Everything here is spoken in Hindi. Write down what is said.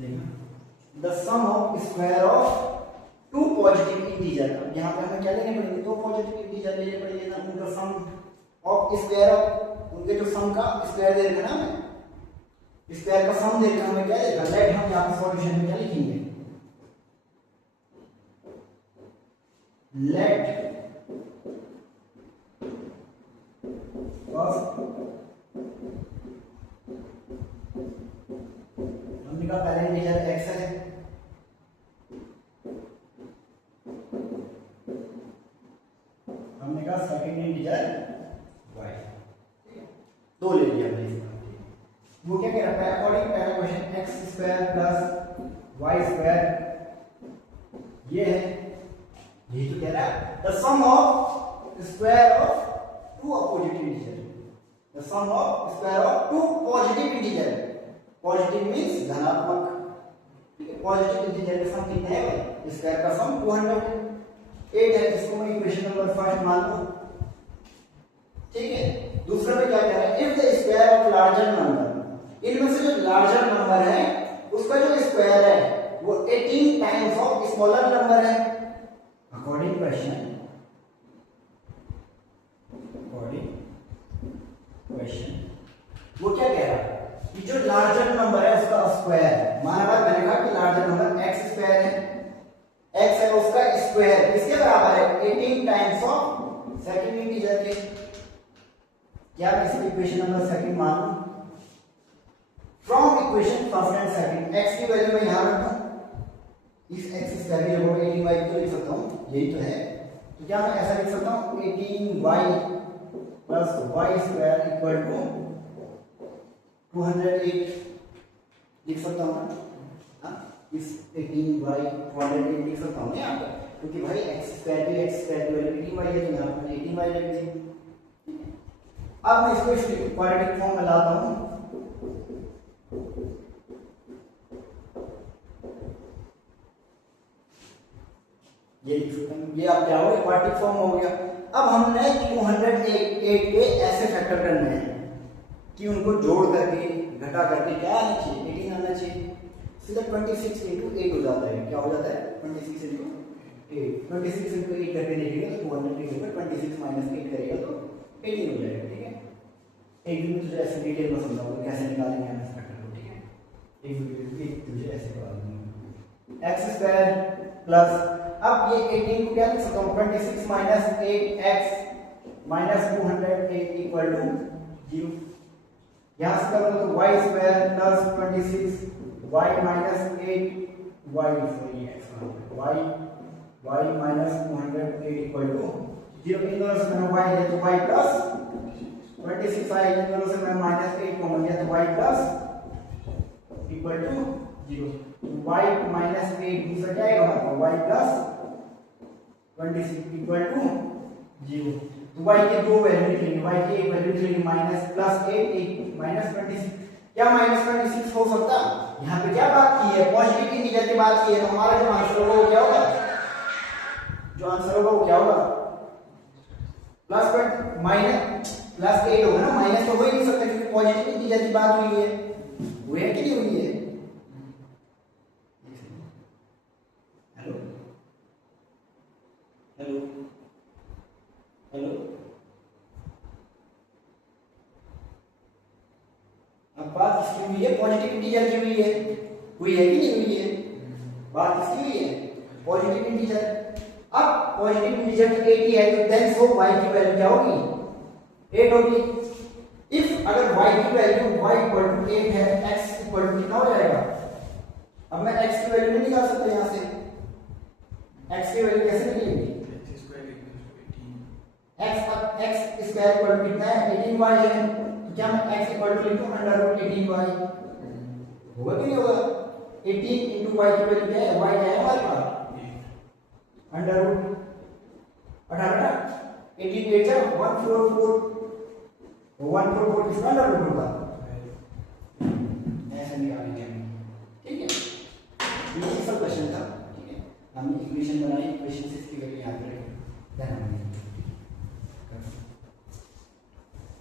The sum of square of two positive integer. अब यहाँ पे हमें क्या लेने पड़ेंगे, दो पॉजिटिव इंटीजर लेने पड़ेंगे ना, उनका सम ऑफ स्क्वायर ऑफ, उनके जो सम का स्क्वायर दे रखा ना हमें, स्क्वायर का सम देकर हमें क्या देगा, लेट हम यहाँ पे सॉल्यूशन में क्या लिखेंगे, लेट हमने कहा पहले इंटीजर x है, हमने कहा सेकंड इंटीजर y, दो ले लिया हमने। वो क्या कह रहा है, अकॉर्डिंग पहला question X square plus Y square ये है, यही तो कह रहा है the sum of square of two positive integer, the sum of square of two positive integer, positive means धनात्मक, ठीक है। पॉजिटिव इंटीजर का सम कितना है भाई, स्क्वायर का सम 208 है, जिसको मैं इक्वेशन नंबर 5 मान लूं, ठीक है। दूसरा पे क्या कह रहा है, if the square of larger number, इनमें से जो लार्जर नंबर है उसका जो स्क्वायर है वो 18 टाइम्स ऑफ स्मॉलर नंबर है, अकॉर्डिंग क्वेश्चन, वो क्या कह रहा है कि जो लार्जर नंबर है उसका स्क्वायर, माना बात मैंने कहा कि लार्जर नंबर x स्क्वायर है, x है उसका स्क्वायर किसके बराबर है, 18 टाइम्स ऑफ सेकंड इंटीजर के, क्या मैं इसकी इक्वेशन नंबर सेकंड मान लूं, from equation first and second, x की वैल्यू मैं यहां रखता हूं, इस x स्क्वायर की जगह 18y तो लिख सकता हूं, यही तो है, तो क्या मैं ऐसा लिख सकता हूं 18y plus y square equal to 208 लिख सकता हूं ना, इस 18y 208 लिख सकता हूं यहाँ पर, क्योंकि भाई x स्क्वायर की वैल्यू 18y है, तो यहाँ पर 18y लिख दी। अब मैं इसको क्वाड्रेटिक फॉर्म में लाता हूं, ये लिख सकता हूं, ये आप क्या हो गया, क्वाड्रेटिक फॉर्म हो गया। अब हमने 208 के ऐसे फैक्टर करने हैं कि उनको जोड़ करके घटा करके क्या आना चाहिए, 18 आना चाहिए, सीधा 26 into 8 हो जाता है, क्या हो जाता है 26 into 8, 26 into 8 करके देखेंगे तो 208 के ऊपर 26 माइनस 8 करेगा तो 18 हो जाएगा, ठीक है। एक दिन तुझे ऐसे डिटेल में समझाऊंगा कैसे निकालेंगे हम इस फैक्टर को, ठीक है, एक तुझे ऐसे करवा दूंगा, x स्क्वायर प्लस, अब ये 18 को क्या लिख सकता हूं, 26 minus 8x minus 208 equal to 0, यहां से करोगे तो y square plus 26y minus 8y, sorry y minus 208 equal to 0, इन दोनों से मैंने y लिया तो y प्लस 26 आया, इन दोनों से मैं माइनस 8 कॉमन लिया तो y plus equal to 0, y minus 8 दूसरा क्या आएगा हमारा, y प्लस 26 इक्वल टू 0, तो y के दो वैल्यू लिखेंगे, y की एक वैल्यू लिखेंगे माइनस प्लस 8 एक माइनस 26, क्या माइनस 26 हो सकता, यहाँ पे क्या बात की है, पॉजिटिव इंटीजर की बात की है, तो हमारा जो आंसर होगा वो क्या होगा, जो आंसर होगा वो क्या होगा, प्लस माइनस प्लस 8 होगा ना, माइनस तो हो ही नहीं सकता क्योंकि पॉजिटिव इंटीजर की बात हुई है, हुई है कि नहीं हुई है, हेलो हेलो हेलो, अब बात किसकी हुई है, पॉजिटिव इंटीजर की हुई है कि नहीं हुई है, बात किसकी हुई है, पॉजिटिव इंटीजर। अब पॉजिटिव इंटीजर 80 है तो देन सो y की वैल्यू क्या होगी, 8 होगी। इफ अगर y की वैल्यू y इक्वल टू 8 है, x इक्वल टू कितना हो जाएगा, अब मैं x की वैल्यू नहीं निकाल सकता यहां से, x की वैल्यू कैसे निकलेगी, x स्क्वायर इक्वल टू कितना है 18y है, तो क्या मैं x इक्वल टू लिखूं √18y, होगा कि नहीं होगा, 18 into y की वैल्यू क्या है, y क्या है हमारे पास √18 ना, 18 8 जा 144 किसका √ होगा, ऐसा निकालेंगे हम, ठीक है। ये सब क्वेश्चन था, ठीक है, हमने इक्वेशन बनाई, इक्वेशन से इसकी वैल्यू याद रखें, धन्यवाद।